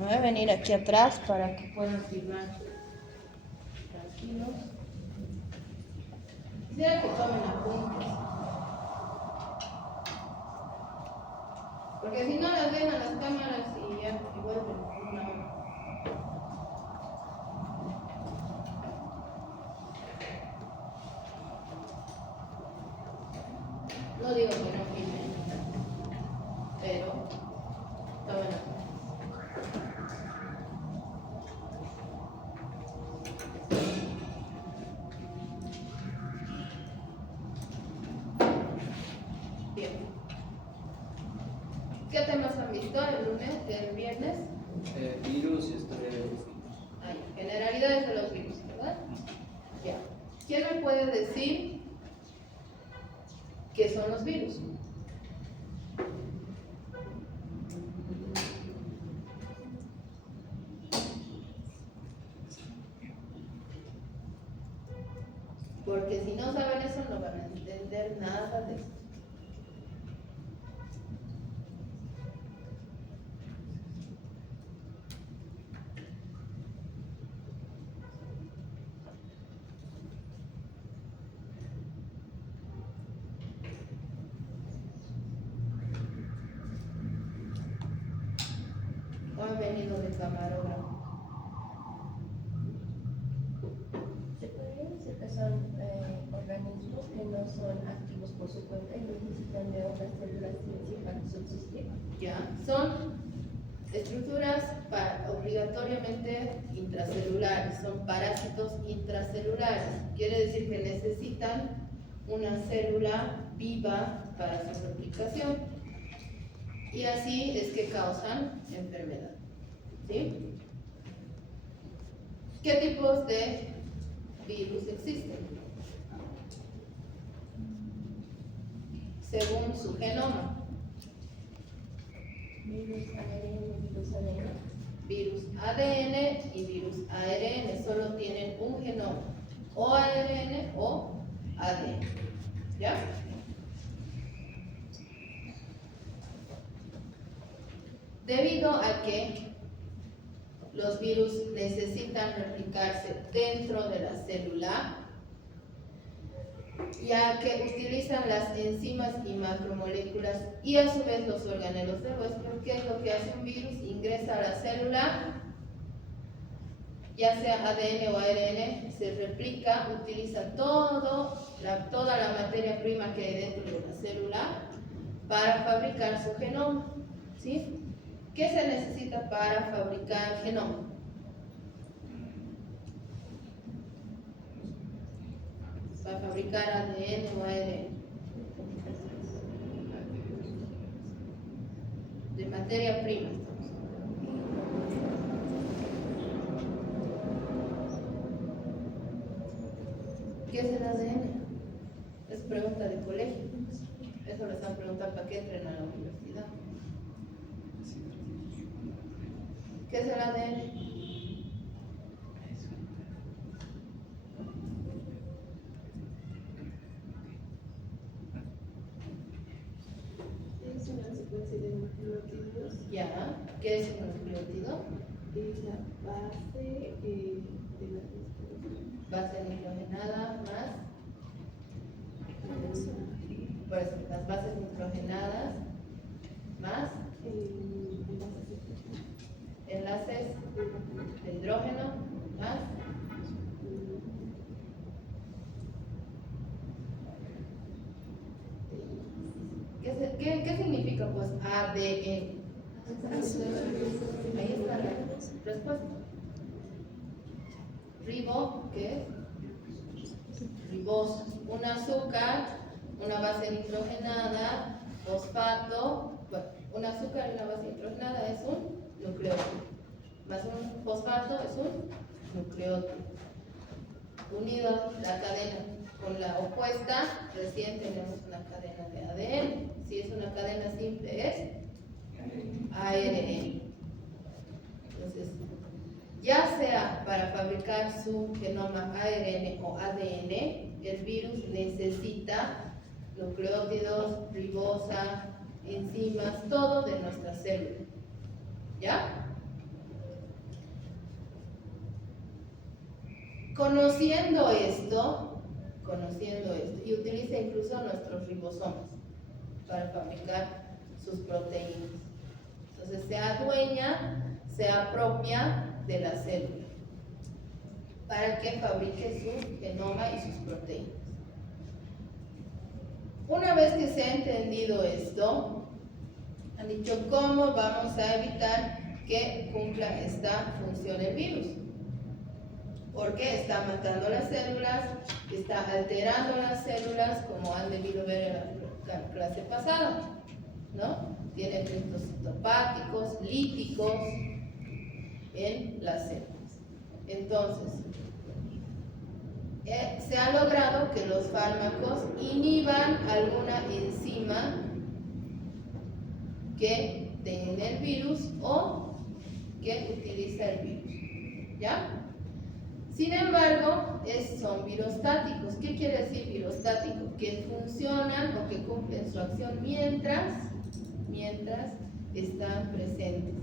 Voy a venir aquí atrás para que puedan firmar tranquilos. Quisiera que tomen apuntes, porque si no las ven a las cámaras y ya vuelven una hora. No digo que no filmen, pero tomen apuntes. Bien. ¿Qué temas han visto el lunes, el viernes? Virus y historia de los virus. Ahí, generalidades de los virus, ¿verdad? Ya. ¿Quién me puede decir qué son los virus? Porque si no saben eso, no van a entender nada de eso. ¿O han venido de camarógrafo? Se podría decir que son organismos que no son activos por su cuenta y necesitan de otras células para subsistir. Ya, son estructuras obligatoriamente intracelulares, son parásitos intracelulares. Quiere decir que necesitan una célula viva para su replicación. Y así es que causan enfermedad. ¿Sí? ¿Qué tipos de virus existen? Según su genoma. Virus ARN, virus ADN. Virus ADN y virus ARN solo tienen un genoma, o ARN o ADN. ¿Ya? Debido a que los virus necesitan replicarse dentro de la célula, ya que utilizan las enzimas y macromoléculas y a su vez los organelos de huésped, ¿qué es lo que hace un virus? Ingresa a la célula, ya sea ADN o ARN, se replica, utiliza toda la materia prima que hay dentro de la célula para fabricar su genoma. ¿Sí? ¿Qué se necesita para fabricar genoma? Para fabricar ADN o ARN. De materia prima estamos hablando. ¿Qué es el ADN? Es pregunta de colegio. Eso les han preguntado para qué entren a la universidad. ¿Qué es el ADN? Es una secuencia de nucleótidos. Ya. ¿Qué es un nucleótido? Es la base de la Base nitrogenada más. Por eso, las bases nitrogenadas más enlaces de hidrógeno más ¿qué significa pues ADN? Ahí está la respuesta. Ribo, ¿qué es? Ribosa, un azúcar, una base nitrogenada, fosfato, bueno, un azúcar y una base nitrogenada es un nucleótido, más un fosfato es un nucleótido. Unido la cadena con la opuesta, recién tenemos una cadena de ADN. Si es una cadena simple es ARN. Entonces, ya sea para fabricar su genoma ARN o ADN, el virus necesita nucleótidos, ribosa, enzimas, todo de nuestra célula. ¿Ya? conociendo esto, y utiliza incluso nuestros ribosomas para fabricar sus proteínas. Entonces se adueña, se apropia de la célula para que fabrique su genoma y sus proteínas. Una vez que se ha entendido esto, han dicho cómo vamos a evitar que cumpla esta función el virus. Porque está matando las células, está alterando las células, como han debido ver en la clase pasada, ¿no? Tiene efectos citopáticos, líticos en las células. Entonces, se ha logrado que los fármacos inhiban alguna enzima que tiene el virus o que utiliza el virus, ¿ya? Sin embargo, son virostáticos. ¿Qué quiere decir virostático? Que funcionan o que cumplen su acción mientras están presentes.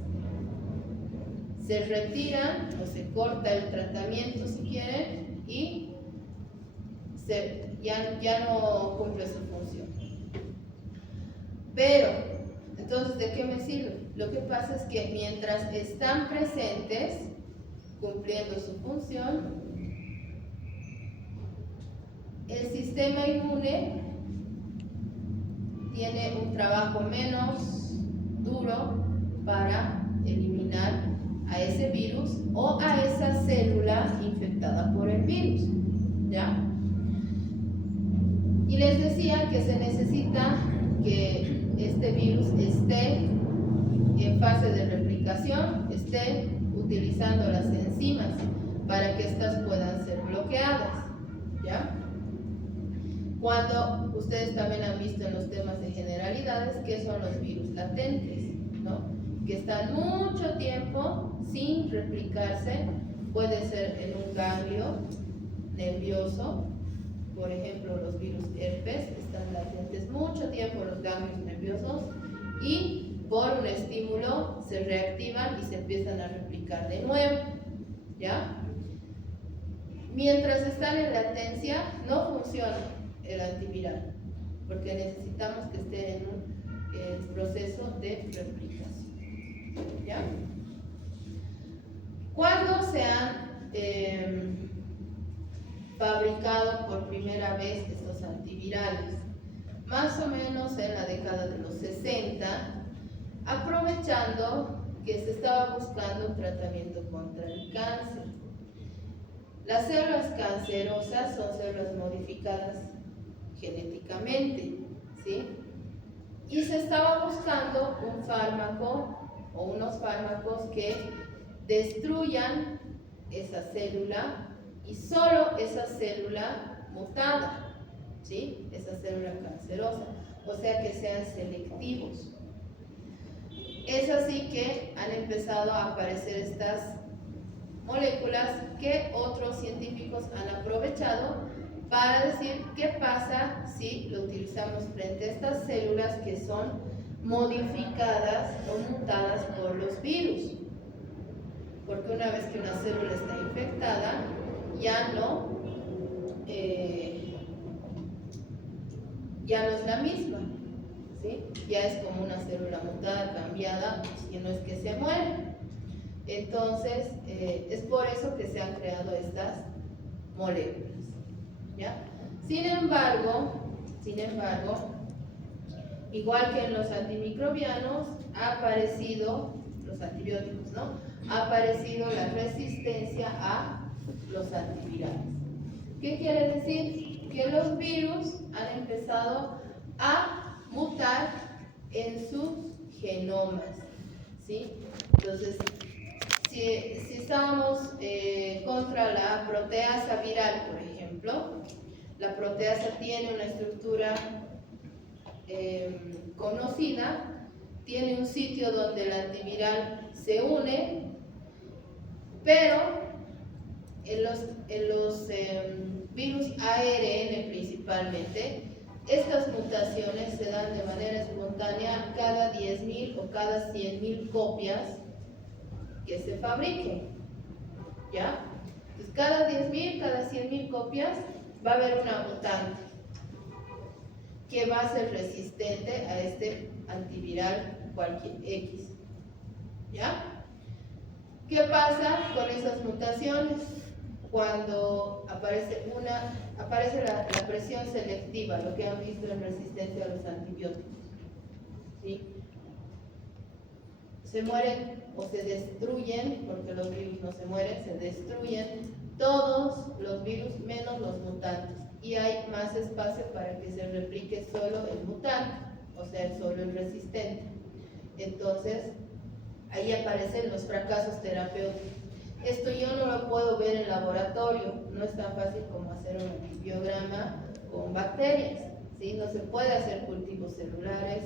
Se retiran o se corta el tratamiento si quieren y ya no cumple su función. Pero, entonces, ¿de qué me sirve? Lo que pasa es que mientras están presentes, cumpliendo su función, el sistema inmune tiene un trabajo menos duro para eliminar a ese virus o a esa célula infectada por el virus, ¿ya? Y les decía que se necesita que este virus esté en fase de replicación, esté utilizando las enzimas para que éstas puedan ser bloqueadas, ¿ya? Cuando ustedes también han visto en los temas de generalidades que son los virus latentes, ¿no? Que están mucho tiempo sin replicarse, puede ser en un ganglio nervioso, por ejemplo los virus herpes están latentes mucho tiempo en los ganglios nerviosos y por un estímulo se reactivan y se empiezan a replicar de nuevo, ¿ya? Mientras están en latencia no funciona el antiviral porque necesitamos que esté en un proceso de replicación, ¿ya? ¿Cuándo se han fabricado por primera vez estos antivirales? Más o menos en la década de los 60, aprovechando que se estaba buscando un tratamiento contra el cáncer. Las células cancerosas son células modificadas genéticamente, ¿sí? Y se estaba buscando un fármaco o unos fármacos que destruyan esa célula y solo esa célula mutada, ¿sí? Esa célula cancerosa, o sea que sean selectivos. Es así que han empezado a aparecer estas moléculas que otros científicos han aprovechado para decir qué pasa si lo utilizamos frente a estas células que son modificadas o mutadas por los virus. Porque una vez que una célula está infectada, ya no es la misma, ¿sí? Ya es como una célula mutada, cambiada, si no es que se muere. Entonces, es por eso que se han creado estas moléculas, ¿ya? Sin embargo, igual que en los antimicrobianos, ha aparecido, los antibióticos, ¿no? Ha aparecido la resistencia a los antivirales. ¿Qué quiere decir? Que los virus han empezado a mutar en sus genomas, ¿sí? Entonces, si estábamos contra la proteasa viral, por ejemplo, la proteasa tiene una estructura conocida, tiene un sitio donde el antiviral se une, pero en los virus ARN principalmente, estas mutaciones se dan de manera espontánea cada 10.000 o cada 100.000 copias que se fabriquen, ¿ya? Entonces, cada 10.000, cada 100.000 copias va a haber una mutante que va a ser resistente a este antiviral cualquier X. ¿Ya? ¿Qué pasa con esas mutaciones? Cuando aparece la presión selectiva, lo que han visto en resistencia a los antibióticos. ¿Sí? Se mueren o se destruyen, porque los virus no se mueren, se destruyen todos los virus menos los mutantes. Y hay más espacio para que se replique solo el mutante, o sea, solo el resistente. Entonces, ahí aparecen los fracasos terapéuticos. Esto yo no lo puedo ver en laboratorio, no es tan fácil como hacer un antibiograma con bacterias, ¿sí? No se puede hacer cultivos celulares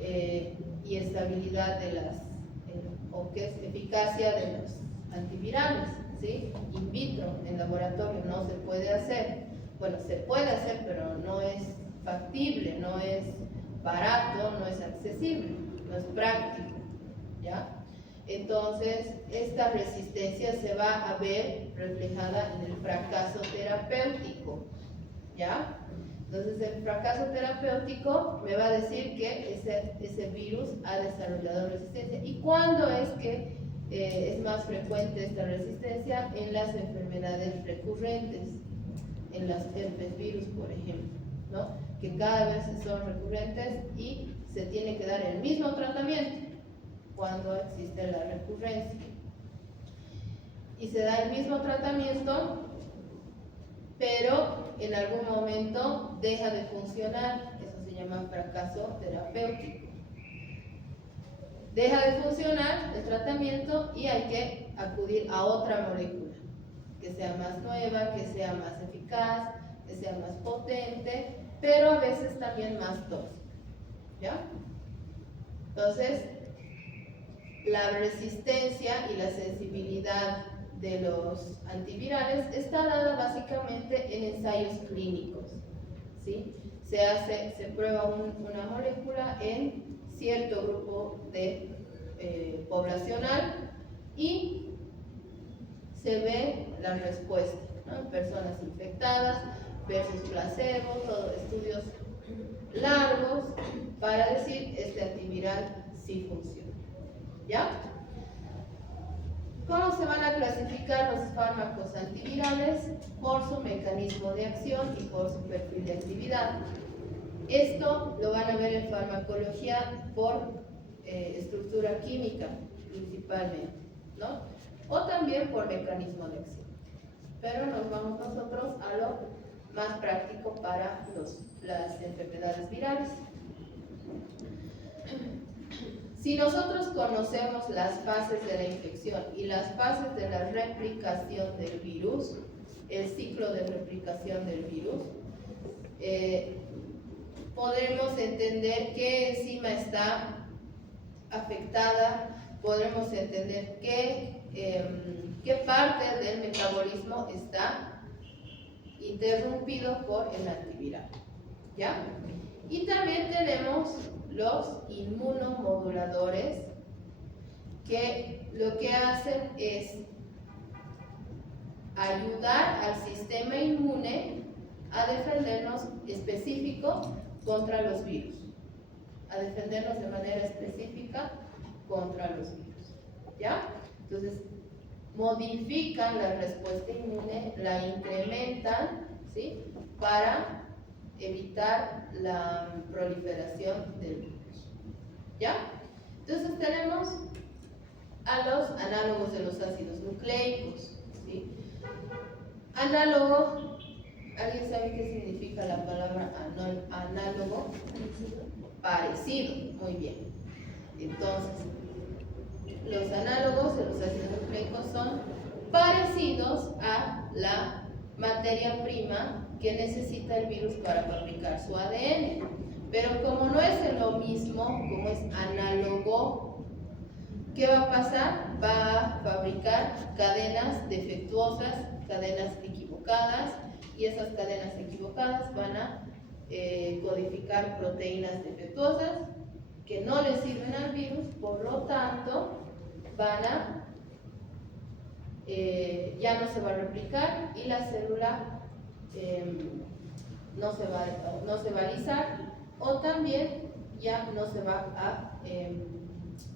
y estabilidad de las, o que es eficacia de los antivirales, ¿sí? In vitro, en laboratorio, no se puede hacer. Bueno, se puede hacer, pero no es factible, no es barato, no es accesible, no es práctico, ¿ya? Entonces, esta resistencia se va a ver reflejada en el fracaso terapéutico, ¿ya? Entonces, el fracaso terapéutico me va a decir que ese virus ha desarrollado resistencia. ¿Y cuándo es que es más frecuente esta resistencia? En las enfermedades recurrentes, en las herpes virus, por ejemplo, ¿no? Que cada vez son recurrentes y se tiene que dar el mismo tratamiento cuando existe la recurrencia. Y se da el mismo tratamiento, pero en algún momento deja de funcionar. Eso se llama fracaso terapéutico. Deja de funcionar el tratamiento y hay que acudir a otra molécula que sea más nueva, que sea más eficaz, que sea más potente, pero a veces también más tóxica, ¿ya? Entonces, la resistencia y la sensibilidad de los antivirales está dada básicamente en ensayos clínicos, ¿sí? Se prueba una molécula en cierto grupo de poblacional y se ve la respuesta, ¿no? En personas infectadas versus placebo, todos estudios largos para decir este antiviral sí funciona. ¿Ya? ¿Cómo se van a clasificar los fármacos antivirales? Por su mecanismo de acción y por su perfil de actividad. Esto lo van a ver en farmacología por estructura química, principalmente, ¿no? O también por mecanismo de acción. Pero nos vamos nosotros a lo más práctico para las enfermedades virales. Si nosotros conocemos las fases de la infección y las fases de la replicación del virus, el ciclo de replicación del virus, podremos entender qué enzima está afectada, podremos entender qué parte del metabolismo está interrumpido por el antiviral, ¿ya? Y también tenemos los inmunomoduladores, que lo que hacen es ayudar al sistema inmune a defendernos específico contra los virus, a defendernos de manera específica contra los virus, ¿ya? Entonces, modifican la respuesta inmune, la incrementan, ¿sí? Para evitar la proliferación del virus, ¿ya? Entonces tenemos a los análogos de los ácidos nucleicos, ¿sí? Análogo, ¿alguien sabe qué significa la palabra análogo? Parecido, muy bien. Entonces, los análogos de los ácidos nucleicos son parecidos a la materia prima que necesita el virus para fabricar su ADN. Pero como no es lo mismo, como es análogo, ¿qué va a pasar? Va a fabricar cadenas defectuosas, cadenas equivocadas, y esas cadenas equivocadas van a codificar proteínas defectuosas que no le sirven al virus, por lo tanto van a ya no se va a replicar y la célula no se va a alisar, o también ya no se va a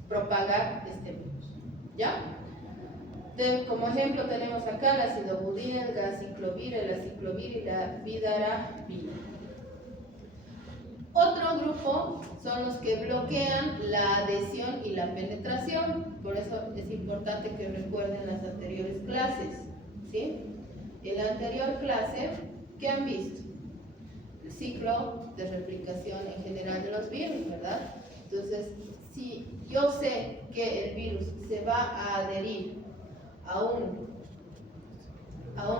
propagar este virus. ¿Ya? Como ejemplo tenemos acá la acidobudina, el aciclovir, el aciclovir y la vidarabina. Otro grupo son los que bloquean la adhesión y la penetración. Por eso es importante que recuerden las anteriores clases, ¿sí? En la anterior clase, ¿qué han visto? El ciclo de replicación en general de los virus, ¿verdad? Entonces, si yo sé que el virus se va a adherir a un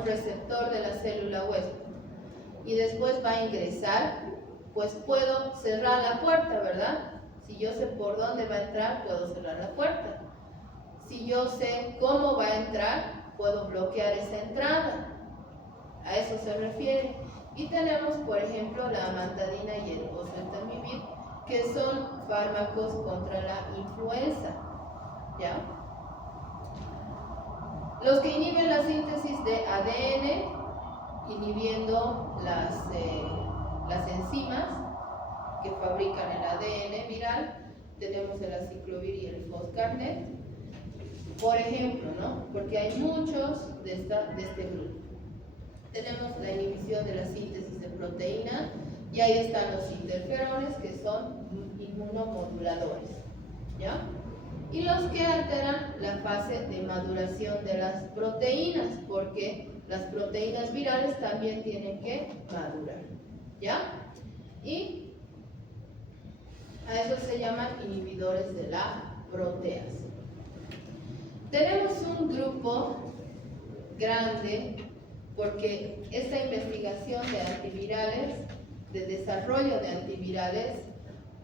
receptor de la célula huésped y después va a ingresar, pues puedo cerrar la puerta, ¿verdad? Si yo sé por dónde va a entrar, puedo cerrar la puerta. Si yo sé cómo va a entrar, puedo bloquear esa entrada. A eso se refiere. Y tenemos, por ejemplo, la amantadina y el oseltamivir, que son fármacos contra la influenza. ¿Ya? Los que inhiben la síntesis de ADN, inhibiendo las enzimas que fabrican el ADN viral, tenemos el aciclovir y el foscarnet, por ejemplo, ¿no? Porque hay muchos de este grupo. Tenemos la inhibición de la síntesis de proteína y ahí están los interferones, que son inmunomoduladores, ¿ya? Y los que alteran la fase de maduración de las proteínas, porque las proteínas virales también tienen que madurar, ¿ya? Y a eso se llaman inhibidores de la proteasa. Tenemos un grupo grande porque esta investigación de antivirales, de desarrollo de antivirales,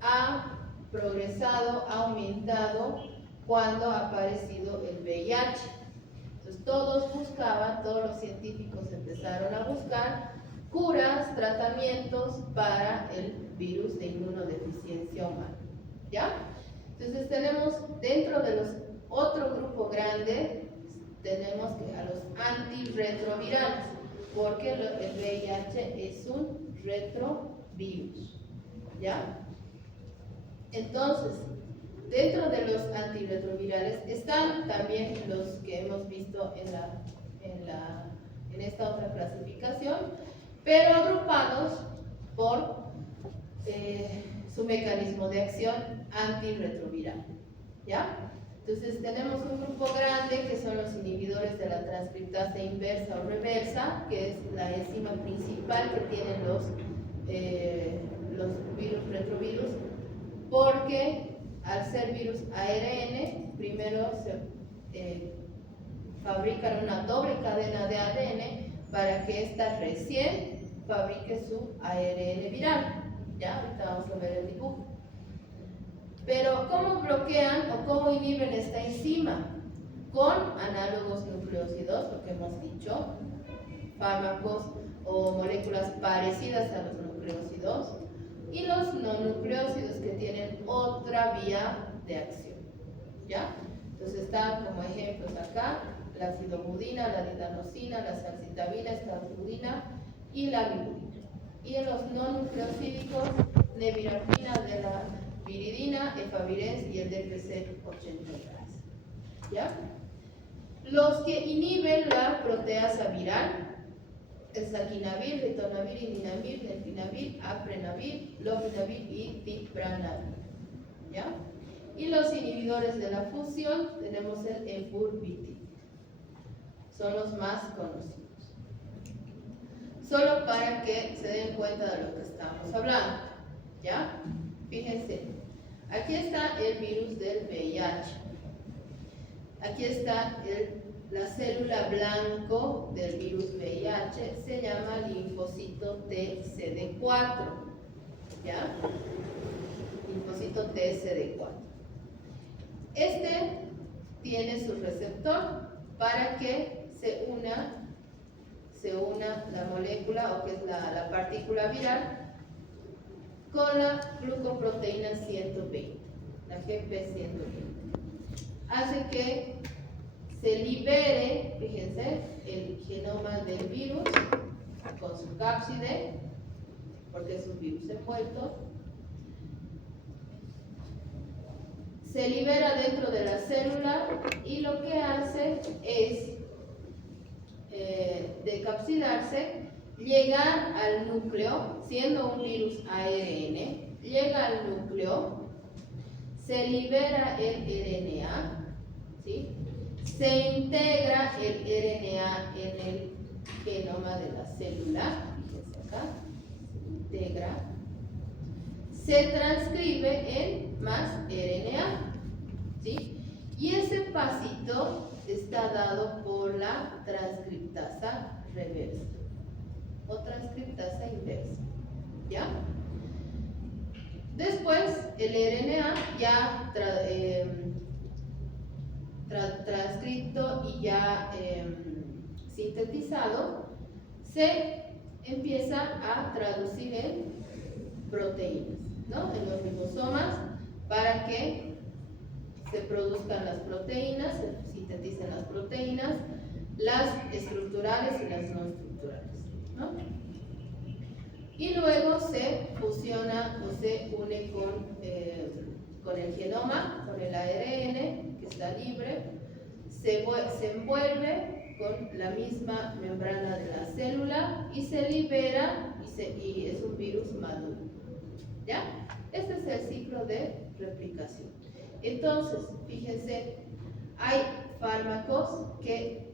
ha progresado, ha aumentado cuando ha aparecido el VIH. Entonces todos los científicos empezaron a buscar curas, tratamientos para el virus de inmunodeficiencia humana. ¿Ya? Entonces tenemos dentro de los otro grupo grande, tenemos a los antirretrovirales, porque el VIH es un retrovirus. ¿Ya? Entonces, dentro de los antirretrovirales están también los que hemos visto en esta otra clasificación, pero agrupados por su mecanismo de acción antirretroviral. ¿Ya? Entonces tenemos un grupo grande que son los inhibidores de la transcriptasa inversa o reversa, que es la enzima principal que tienen los virus retrovirus, porque al ser virus ARN, primero se fabrican una doble cadena de ADN para que ésta recién fabrique su ARN viral. Ya, ahorita vamos a ver el dibujo. Pero ¿cómo bloquean o cómo inhiben esta enzima? Con análogos nucleósidos, lo que hemos dicho, fármacos o moléculas parecidas a los nucleósidos, y los no nucleósidos que tienen otra vía de acción. ¿Ya? Entonces están como ejemplos acá la acidobudina, la didanosina, la salcitabina, estacidina y la vibudina. Y en los no nucleosídicos, nevirapina de la viridina, efavirenz y el DPC-83. ¿Ya? Los que inhiben la proteasa viral, el saquinavir, ritonavir, indinavir, delfinavir, aprenavir, lopinavir y tipranavir. ¿Ya? Y los inhibidores de la fusión tenemos el enfurbitil. Son los más conocidos. Solo para que se den cuenta de lo que estamos hablando. ¿Ya? Fíjense, aquí está el virus del VIH. Aquí está la célula blanco del virus VIH, se llama linfocito TCD4. ¿Ya? Linfocito TCD4. Este tiene su receptor para que se una la molécula, o que es la partícula viral, con la glucoproteína 120, la GP120. Hace que se libere, fíjense, el genoma del virus con su cápside, porque es un virus envuelto. Se libera dentro de la célula y lo que hace es decapsidarse, llegar al núcleo, siendo un virus ARN, llega al núcleo, se libera el RNA, ¿sí? Se integra el RNA en el genoma de la célula, fíjense acá, se integra, se transcribe en más RNA, ¿sí? Y ese pasito está dado por la transcriptasa reversa o transcriptasa inversa, ¿ya? Después el RNA ya transcrito y ya sintetizado se empieza a traducir en proteínas, ¿no? En los ribosomas, para que se produzcan las proteínas, se sinteticen las proteínas, las estructurales y las no estructurales, ¿no? Y luego se fusiona o se une con el genoma, con el ARN que está libre, se envuelve con la misma membrana de la célula y se libera y es un virus maduro, ¿ya? Este es el ciclo de replicación. Entonces, fíjense, hay fármacos que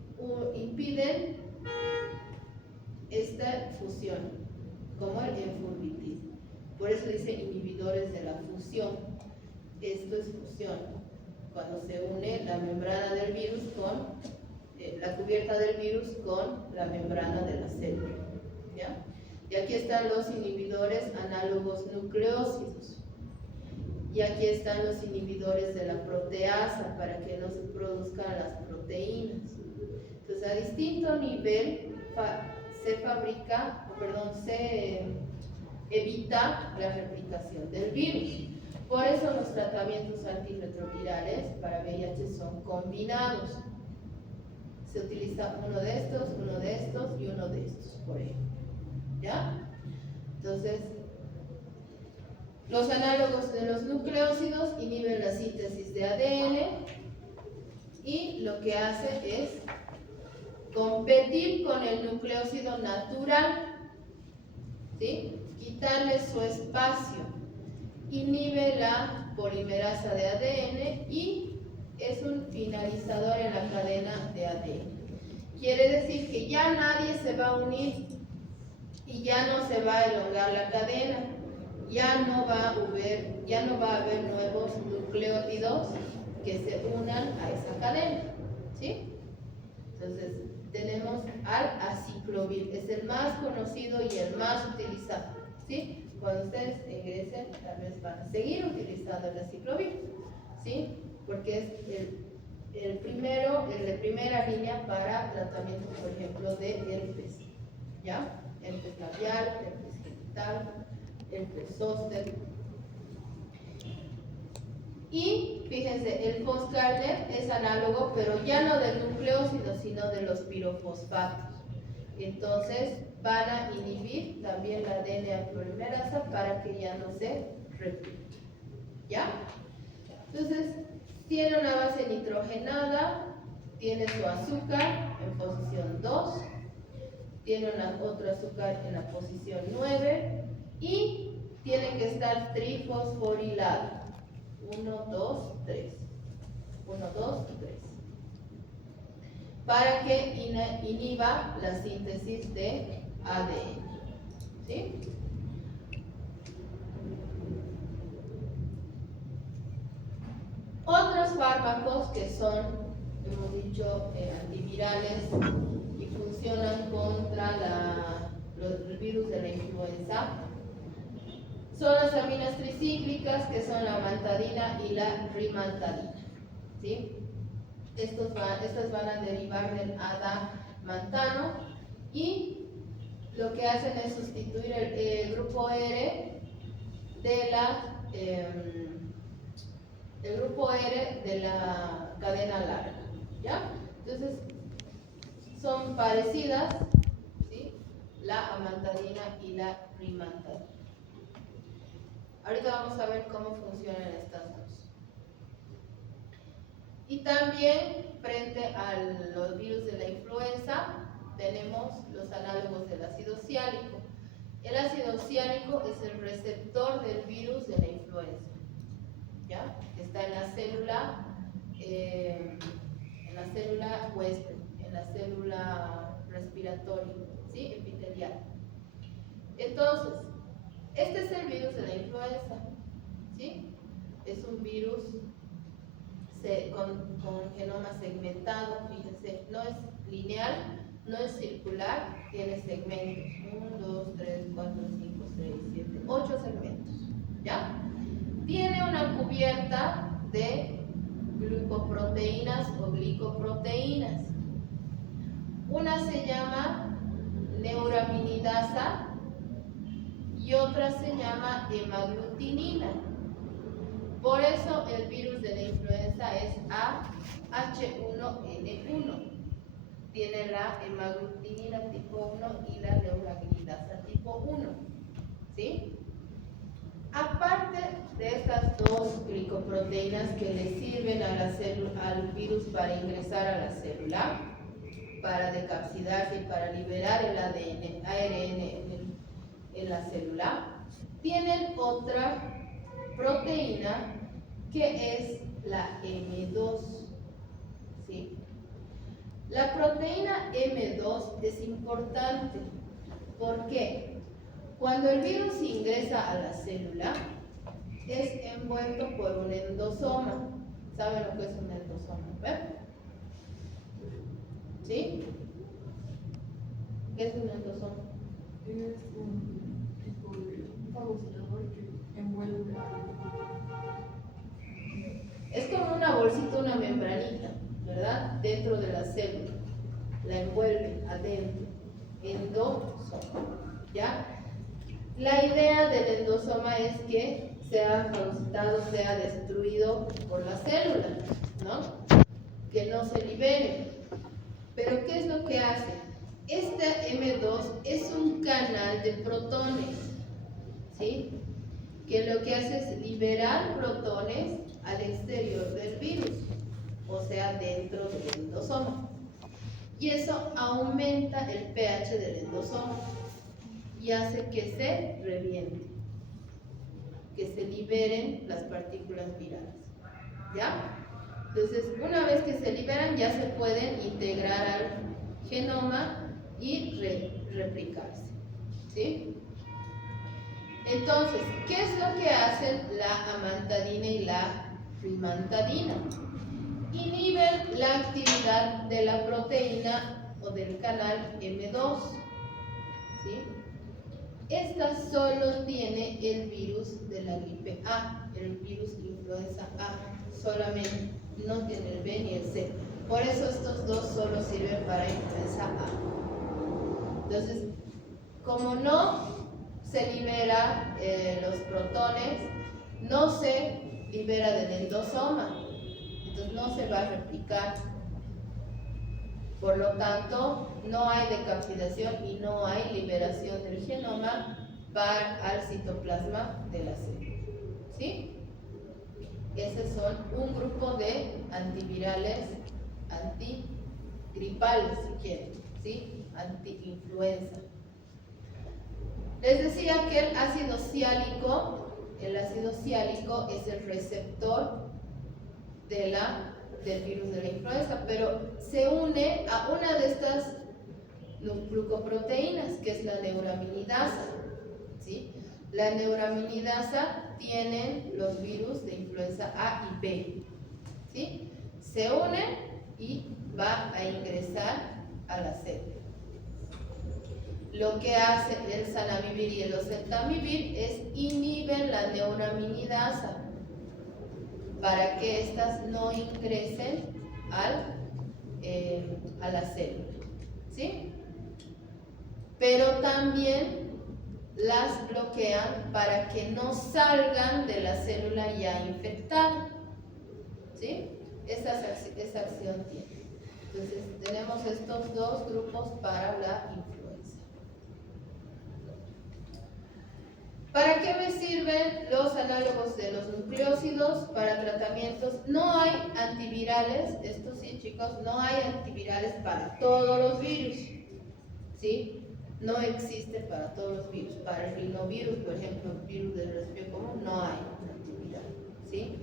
impiden esta fusión, como el enfurbitil. Por eso dice inhibidores de la fusión. Esto es fusión, cuando se une la membrana del virus con la cubierta del virus con la membrana de la célula, ¿ya? Y aquí están los inhibidores análogos nucleósidos. Y aquí están los inhibidores de la proteasa para que no se produzcan las proteínas. Entonces, a distinto nivel se evita la replicación del virus. Por eso los tratamientos antirretrovirales para VIH son combinados. Se utiliza uno de estos y uno de estos, por ejemplo, ¿ya? Entonces, los análogos de los nucleósidos inhiben la síntesis de ADN y lo que hace es competir con el nucleósido natural, ¿sí? Quitarle su espacio, inhibe la polimerasa de ADN y es un finalizador en la cadena de ADN. Quiere decir que ya nadie se va a unir y ya no se va a elongar la cadena. Ya no va a haber nuevos nucleótidos que se unan a esa cadena, ¿sí? Entonces, tenemos al aciclovir, es el más conocido y el más utilizado, ¿sí? Cuando ustedes ingresen, tal vez van a seguir utilizando el aciclovir, ¿sí? Porque es el de primera línea para tratamiento, por ejemplo, de herpes, ¿ya? Herpes labial, herpes genital, herpes zóster. Y fíjense, el foscarnet es análogo, pero ya no del nucleósido, sino de los pirofosfatos. Entonces van a inhibir también la DNA polimerasa para que ya no se replique, ¿ya? Entonces tiene una base nitrogenada, tiene su azúcar en posición 2, tiene otro azúcar en la posición 9 y tiene que estar trifosforilado. 1, 2, 3. 1, 2, 3. Para que inhiba la síntesis de ADN, ¿sí? Otros fármacos que son, hemos dicho, antivirales y funcionan contra el virus de la influenza son las aminas tricíclicas, que son la amantadina y la rimantadina, ¿sí? Estas van a derivar del adamantano y lo que hacen es sustituir el grupo R de la cadena larga, ¿ya? Entonces, son parecidas, ¿sí? La amantadina y la rimantadina. Ahorita vamos a ver cómo funcionan estas dos. Y también, frente a los virus de la influenza, tenemos los análogos del ácido ciálico. El ácido ciálico es el receptor del virus de la influenza, ¿ya? Está en la célula huésped, en la célula respiratoria, ¿sí? Epitelial. Entonces, este es el virus de la influenza, ¿sí? Es un virus con genoma segmentado, fíjense, no es lineal, no es circular, tiene segmentos, 1, 2, 3, 4, 5, 6, 7, 8 segmentos, ¿ya? Tiene una cubierta de glucoproteínas o glicoproteínas. Una se llama neuraminidasa y otra se llama hemaglutinina. Por eso el virus de la influenza es AH1N1. Tiene la hemaglutinina tipo 1 y la neuraminidasa tipo 1. ¿Sí? Aparte de estas dos glicoproteínas que le sirven a al virus para ingresar a la célula, para decapsidarse y para liberar el ARN en la célula, tienen otra proteína que es la M2. ¿Sí? La proteína M2 es importante. ¿Por qué? Cuando el virus ingresa a la célula, es envuelto por un endosoma. ¿Saben lo que es un endosoma? ¿Ven? ¿Sí? ¿Qué es un endosoma? Es un tipo de fagocitador que envuelve Es como una bolsita, una membranita, ¿verdad? Dentro de la célula. La envuelve adentro. Endosoma. ¿Ya? La idea del endosoma es que sea fagocitado, sea destruido por la célula, ¿no? Que no se libere. Pero ¿qué es lo que hace? Este M2 es un canal de protones, ¿sí? Que lo que hace es liberar protones al exterior del virus, o sea, dentro del endosoma. Y eso aumenta el pH del endosoma y hace que se reviente, que se liberen las partículas virales, ¿ya? Entonces, una vez que se liberan, ya se pueden integrar al genoma y replicarse, ¿sí? Entonces, ¿qué es lo que hacen la amantadina y la rimantadina? Inhiben la actividad de la proteína o del canal M2, ¿sí? Esta solo tiene el virus de la gripe A, el virus influenza A, solamente, no tiene el B ni el C. Por eso estos dos solo sirven para influenza A. Entonces, como no se libera los protones, no se libera del endosoma, entonces no se va a replicar. Por lo tanto, no hay decapsidación y no hay liberación del genoma al citoplasma de la célula. ¿Sí? Esos son un grupo de antivirales, antigripales, si quieren, ¿sí? Antiinfluenza. Les decía que el ácido ciálico es el receptor del virus de la influenza, pero se une a una de estas glucoproteínas, que es la neuraminidasa, ¿sí? La neuraminidasa tienen los virus de influenza A y B, ¿sí? Se unen y va a ingresar a la célula. Lo que hace el zanamivir y el oseltamivir es inhiben la neuraminidasa para que éstas no ingresen a la célula, ¿sí? Pero también las bloquean para que no salgan de la célula ya infectada, ¿sí? Esa acción tiene. Entonces tenemos estos dos grupos para la influenza. ¿Para qué me sirven los análogos de los nucleósidos? Para tratamientos. No hay antivirales, esto sí chicos, no hay antivirales para todos los virus, ¿sí? No existe para todos los virus. Para el rinovirus, por ejemplo, el virus del resfriado común, no hay antiviral, ¿sí?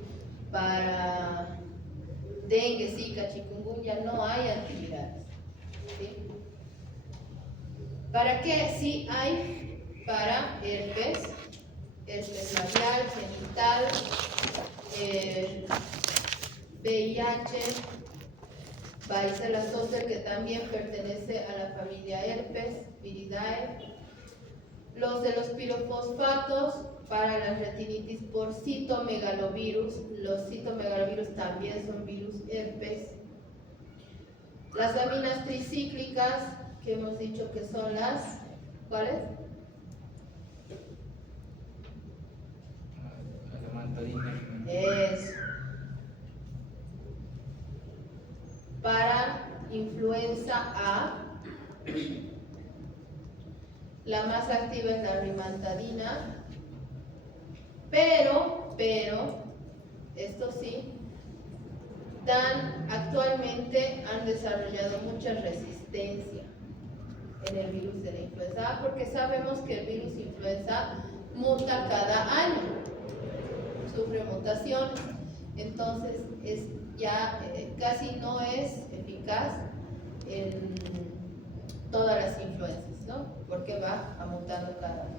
Para dengue, zika, chikungunya, no hay antivirales, ¿sí? ¿Para qué? Sí hay para herpes labial, genital, VIH, varicela zoster, que también pertenece a la familia herpes, viridae. Los de los pirofosfatos para la retinitis por citomegalovirus. Los citomegalovirus también son virus herpes. Las aminas tricíclicas, que hemos dicho que son las, ¿cuáles? Eso. Para influenza A, la más activa es la rimantadina, pero, esto sí, actualmente han desarrollado mucha resistencia en el virus de la influenza A, porque sabemos que el virus influenza muta cada año, sufre mutaciones, entonces ya casi no es eficaz en todas las influencias, ¿no? Porque va mutando cada año.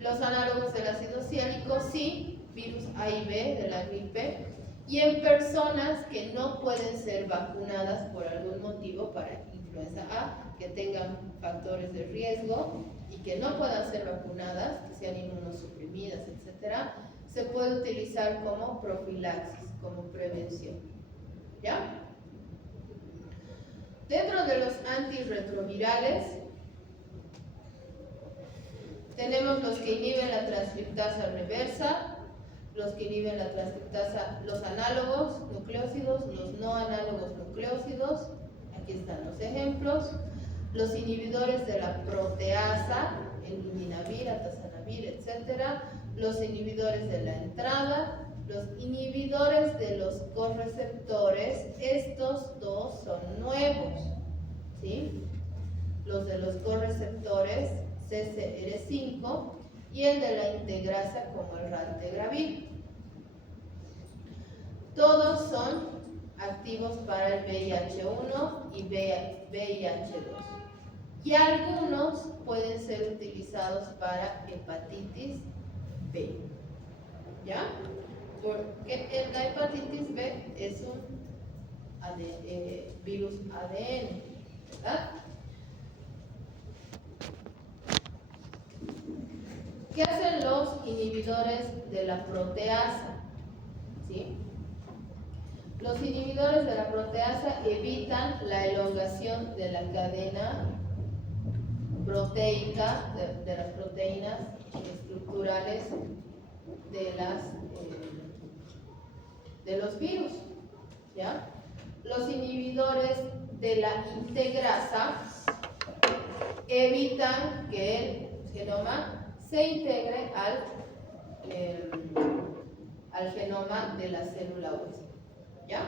Los análogos del ácido ciálico, sí, virus A y B de la gripe, y en personas que no pueden ser vacunadas por algún motivo para influenza A, que tengan factores de riesgo y que no puedan ser vacunadas, que sean inmunosuprimidas, etcétera, se puede utilizar como profilaxis, como prevención. ¿Ya? Dentro de los antirretrovirales tenemos los que inhiben la transcriptasa reversa, los que inhiben la transcriptasa, los análogos nucleósidos, los no análogos nucleósidos, aquí están los ejemplos, los inhibidores de la proteasa, el luminavir, atazanavir, etcétera, los inhibidores de la entrada, los inhibidores de los correceptores, estos dos son nuevos, ¿sí? Los de los correceptores, CCR5, y el de la integrasa como el raltegravir. Todos son activos para el VIH1 y VIH2. Y algunos pueden ser utilizados para hepatitis B. ¿Ya? Porque la hepatitis B es un virus ADN, ¿verdad? ¿Qué hacen los inhibidores de la proteasa? ¿Sí? Los inhibidores de la proteasa evitan la elongación de la cadena proteica, de las proteínas estructurales de los virus, ¿ya? Los inhibidores de la integrasa evitan que el genoma se integre al genoma de la célula hueso, ¿ya?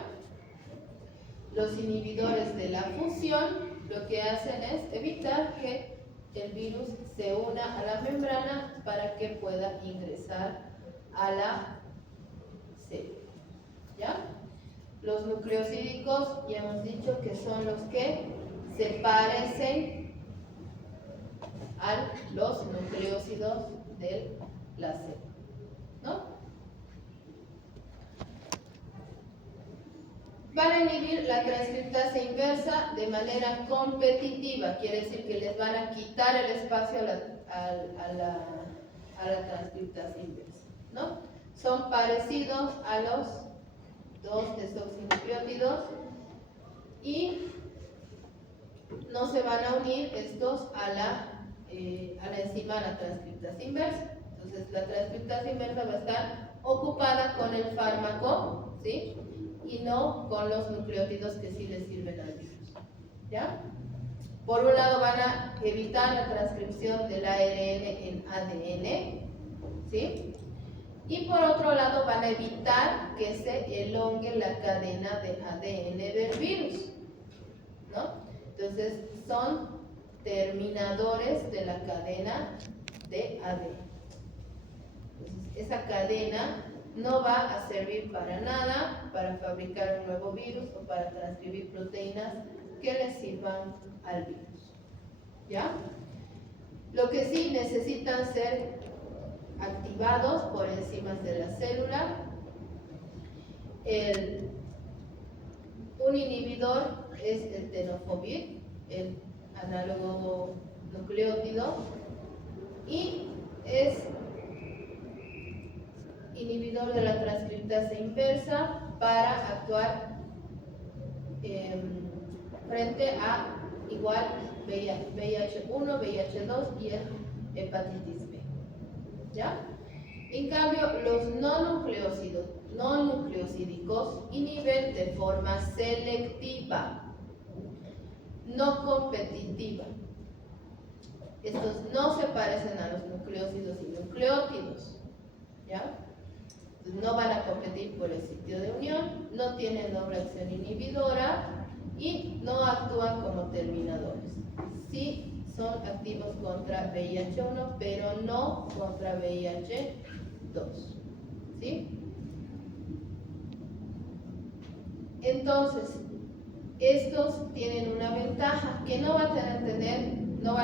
Los inhibidores de la fusión lo que hacen es evitar que el virus se una a la membrana para que pueda ingresar a la célula, ¿ya? Los nucleosídicos ya hemos dicho que son los que se parecen a los nucleósidos de la célula, ¿no? Van a inhibir la transcriptasa inversa de manera competitiva, quiere decir que les van a quitar el espacio a la transcriptasa inversa, ¿no? Son parecidos a los dos desoxinucleótidos y no se van a unir estos a la enzima, a la transcriptasa inversa. Entonces la transcriptasa inversa va a estar ocupada con el fármaco, ¿sí? Y no con los nucleótidos que sí le sirven al virus. ¿Ya? Por un lado van a evitar la transcripción del ARN en ADN, ¿sí? Y por otro lado van a evitar que se elongue la cadena de ADN del virus, ¿no? Entonces son terminadores de la cadena de ADN. Entonces, esa cadena no va a servir para nada para fabricar un nuevo virus o para transcribir proteínas que le sirvan al virus. ¿Ya? Lo que sí necesitan ser activados por enzimas de la célula. Un inhibidor es el tenofovir, el análogo nucleótido, y es inhibidor de la transcriptasa inversa para actuar frente a igual VIH1, VIH2 y el hepatitis B. ¿Ya? En cambio, los no nucleosídicos inhiben de forma selectiva, no competitiva. Estos no se parecen a los nucleósidos y nucleótidos, ¿ya? No van a competir por el sitio de unión, no tienen doble acción inhibidora y no actúan como terminadores. Sí son activos contra VIH1, pero no contra VIH2. ¿Sí? Entonces, estos tienen una ventaja, que no van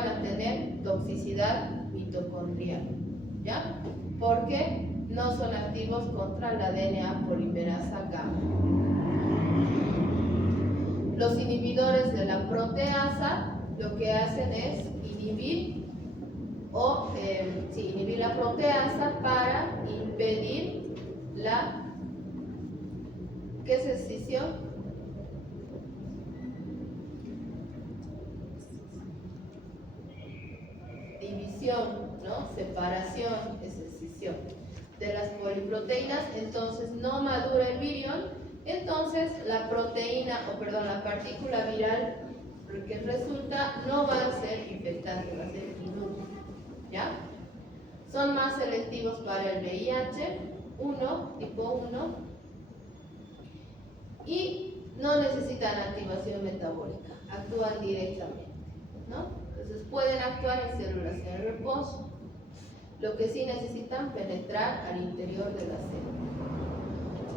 a tener toxicidad mitocondrial, ¿ya? Porque no son activos contra la DNA polimerasa gamma. Los inhibidores de la proteasa lo que hacen es inhibir la proteasa para impedir la, ¿qué es escisión? División, ¿no? Separación es escisión de las poliproteínas. Entonces no madura el virión, entonces la la partícula viral que resulta no va a ser infectante, va a ser inútil, ¿ya? Son más selectivos para el VIH1, tipo 1, y no necesitan activación metabólica, actúan directamente, ¿no? Entonces pueden actuar en células en reposo. Lo que sí necesitan penetrar al interior de la célula.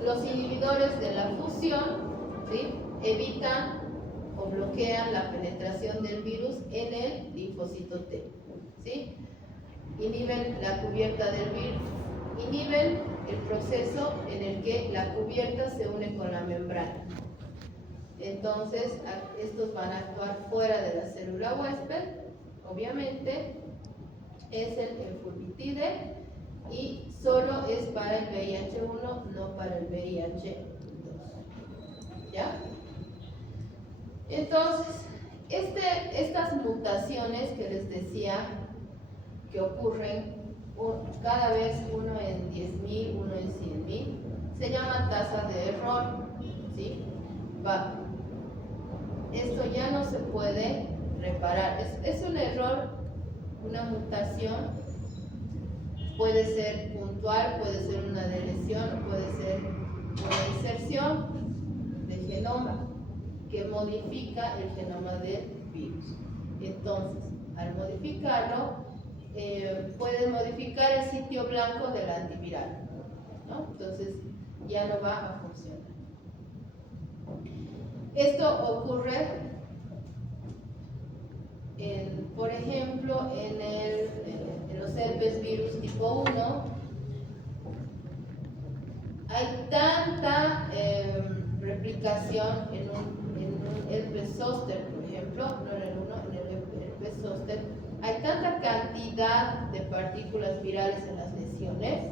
Los inhibidores de la fusión, ¿sí?, evitan o bloquean la penetración del virus en el linfocito T, ¿sí? Inhiben la cubierta del virus, inhiben el proceso en el que la cubierta se une con la membrana. Entonces, estos van a actuar fuera de la célula huésped, obviamente. Es el enfulvitide y solo es para el VIH1, no para el VIH2. ¿Ya? Entonces, estas mutaciones que les decía que ocurren cada vez uno en 10.000, uno en 100.000, se llama tasa de error, ¿sí? Esto ya no se puede reparar. Es un error, una mutación, puede ser puntual, puede ser una deleción, puede ser una inserción de genoma que modifica el genoma del virus. Entonces, al modificarlo, puede modificar el sitio blanco del antiviral, ¿no? Entonces, ya no va a funcionar. Esto ocurre, por ejemplo, en los herpes virus tipo 1. Hay tanta replicación en un herpes zóster, por ejemplo, no en el 1, en el herpes zóster, hay tanta cantidad de partículas virales en las lesiones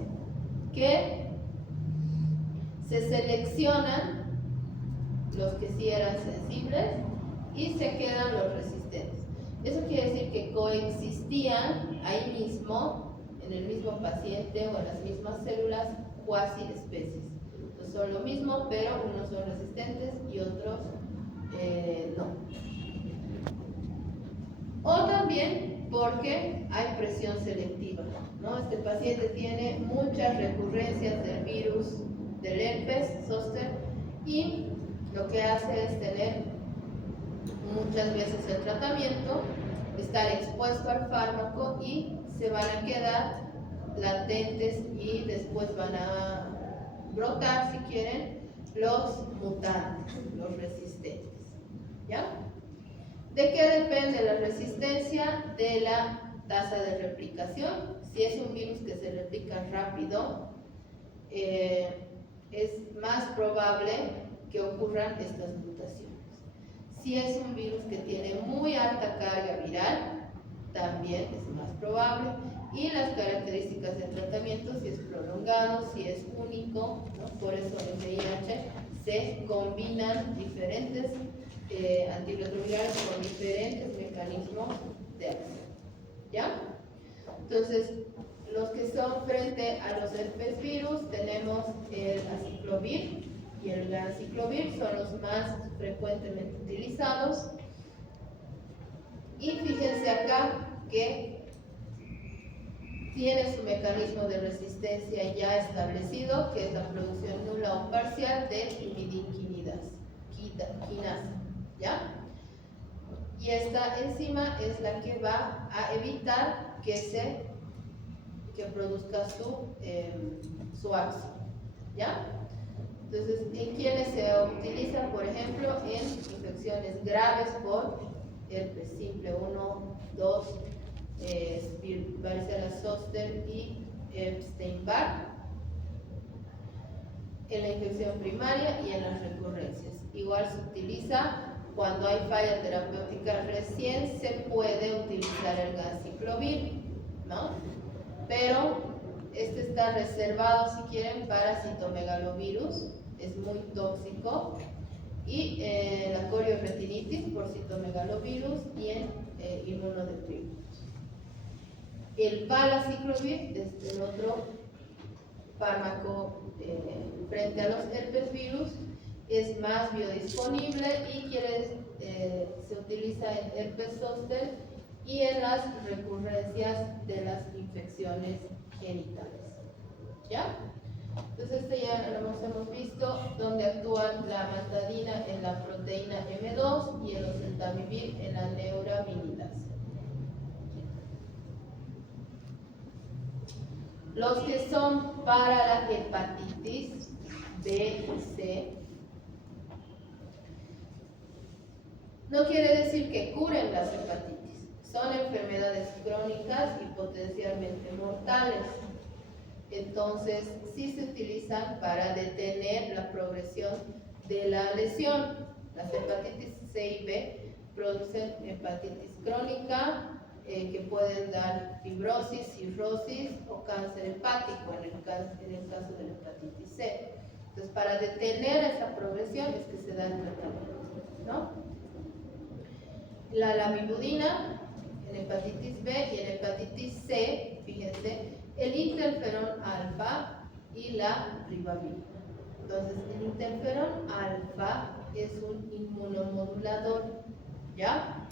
que se seleccionan los que sí eran sensibles y se quedan los resistentes. Eso quiere decir que coexistían ahí mismo, en el mismo paciente o en las mismas células, cuasi especies. Entonces son lo mismo, pero unos son resistentes y otros no. también porque hay presión selectiva, ¿no? Este paciente tiene muchas recurrencias del virus del herpes zóster y lo que hace es tener muchas veces el tratamiento, estar expuesto al fármaco y se van a quedar latentes y después van a brotar, si quieren, los mutantes, los resistentes. ¿Ya? ¿De qué depende la resistencia? De la tasa de replicación. Si es un virus que se replica rápido, es más probable que ocurran estas mutaciones. Si es un virus que tiene muy alta carga viral, también es más probable. Y las características del tratamiento, si es prolongado, si es único, ¿no? Por eso en VIH se combinan diferentes antirretrovirales con diferentes mecanismos de acción. ¿Ya? Entonces, los que son frente a los herpes virus, tenemos el aciclovir y el ganciclovir, son los más frecuentemente utilizados. Y fíjense acá que tiene su mecanismo de resistencia ya establecido, que es la producción nula o parcial de imidinquinasa, ¿ya? Y esta enzima es la que va a evitar que produzca su ácido, ¿ya? Entonces, ¿en quiénes se utiliza? Por ejemplo, en infecciones graves por herpes simple 1, 2, varicela zoster y Epstein-Barr, en la infección primaria y en las recurrencias. Igual se utiliza cuando hay falla terapéutica, recién se puede utilizar el ganciclovir, ¿no? Pero este está reservado, si quieren, para citomegalovirus, es muy tóxico, y la corioretinitis por citomegalovirus y en inmunodeprimidos. El palaciclovir es el otro fármaco frente a los herpes virus, es más biodisponible y se utiliza en herpes zóster y en las recurrencias de las infecciones genitales. ¿Ya? Entonces ya lo hemos visto, donde actúan la amantadina en la proteína M2 y el oseltamivir en la neuraminidasa. Los que son para la hepatitis B y C, no quiere decir que curen las hepatitis, son enfermedades crónicas y potencialmente mortales. Entonces, sí se utilizan para detener la progresión de la lesión. Las hepatitis C y B producen hepatitis crónica, que pueden dar fibrosis, cirrosis o cáncer hepático en el caso de la hepatitis C. Entonces, para detener esa progresión es que se da el tratamiento, ¿no? La lamivudina en hepatitis B y en hepatitis C, fíjense, el interferón alfa y la ribavir. Entonces, el interferón alfa es un inmunomodulador, ¿ya?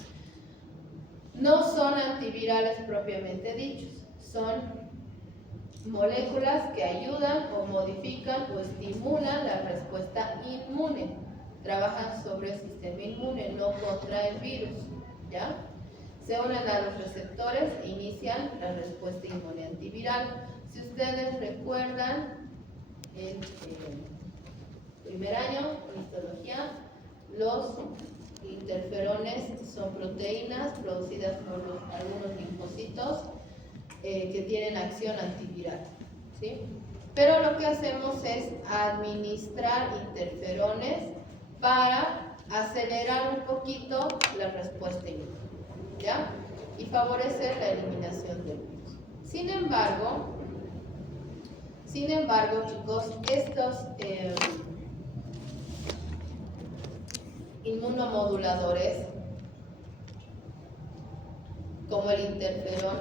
No son antivirales propiamente dichos, son moléculas que ayudan o modifican o estimulan la respuesta inmune. Trabajan sobre el sistema inmune, no contra el virus, ¿ya? Se unen a los receptores e inician la respuesta inmune antiviral. Si ustedes recuerdan, en primer año, en histología, los interferones son proteínas producidas por algunos linfocitos que tienen acción antiviral, ¿sí? Pero lo que hacemos es administrar interferones para acelerar un poquito la respuesta inmune, ¿ya? Y favorecer la eliminación del virus. Sin embargo, chicos, estos inmunomoduladores, como el interferón,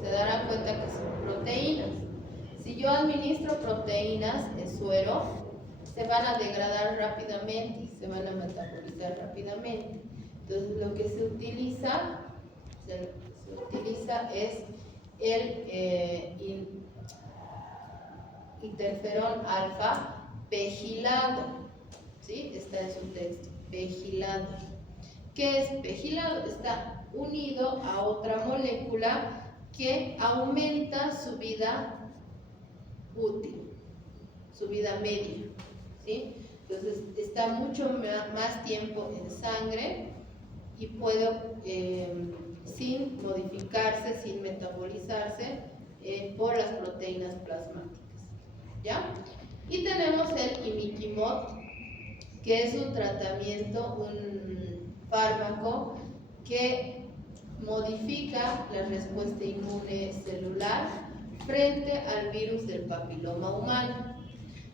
se darán cuenta que son proteínas. Si yo administro proteínas en suero, se van a degradar rápidamente, se van a metabolizar rápidamente. Entonces, lo que se utiliza, se utiliza es el interferón alfa pegilado, ¿sí? Está en su texto, pegilado. ¿Qué es pegilado? Está unido a otra molécula que aumenta su vida útil, su vida media, ¿sí? Entonces está mucho más tiempo en sangre y puede, sin modificarse, sin metabolizarse por las proteínas plasmáticas, ¿ya? Y tenemos el imiquimod, que es un tratamiento, un fármaco que modifica la respuesta inmune celular frente al virus del papiloma humano.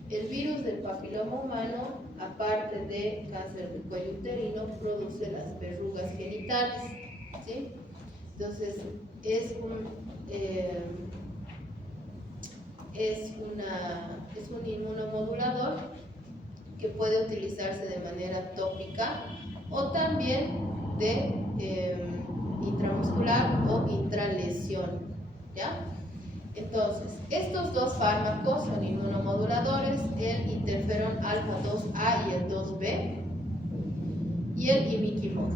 El virus del papiloma humano, aparte de cáncer de cuello uterino, produce las verrugas genitales, ¿sí? Entonces, es un inmunomodulador que puede utilizarse de manera tópica o también de intramuscular o intralesión, ¿ya? Entonces, estos dos fármacos son inmunomoduladores, el interferón alfa 2A y el 2B y el imiquimod.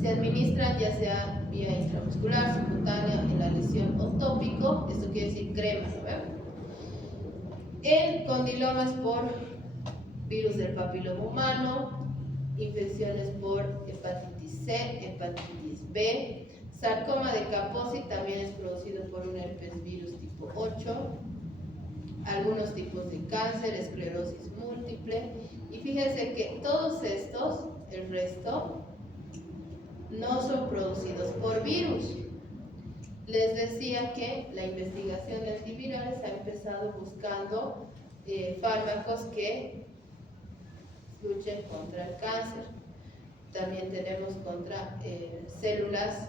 Se administran ya sea vía intramuscular, subcutánea, en la lesión o tópico, esto quiere decir crema, ¿no ven? En condilomas por virus del papiloma humano, infecciones por hepatitis C, hepatitis B, sarcoma de Kaposi también es producido por un herpes virus tipo 8, algunos tipos de cáncer, esclerosis múltiple, y fíjense que todos estos, el resto, no son producidos por virus. Les decía que la investigación de antivirales ha empezado buscando fármacos que luchen contra el cáncer. También tenemos contra células.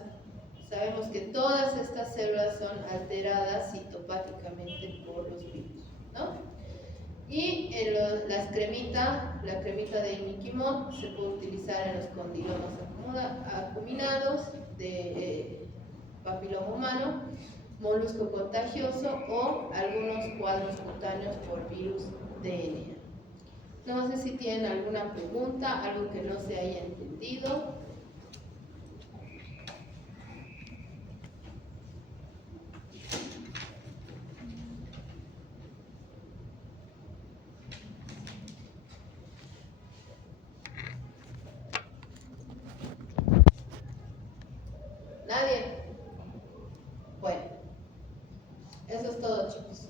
Sabemos que todas estas células son alteradas citopáticamente por los virus, ¿no? Y la cremita de imiquimod se puede utilizar en los condilomas acuminados de papiloma humano, molusco contagioso o algunos cuadros cutáneos por virus DNA. No sé si tienen alguna pregunta, algo que no se haya entendido. ¿Nadie? Bueno, eso es todo, chicos.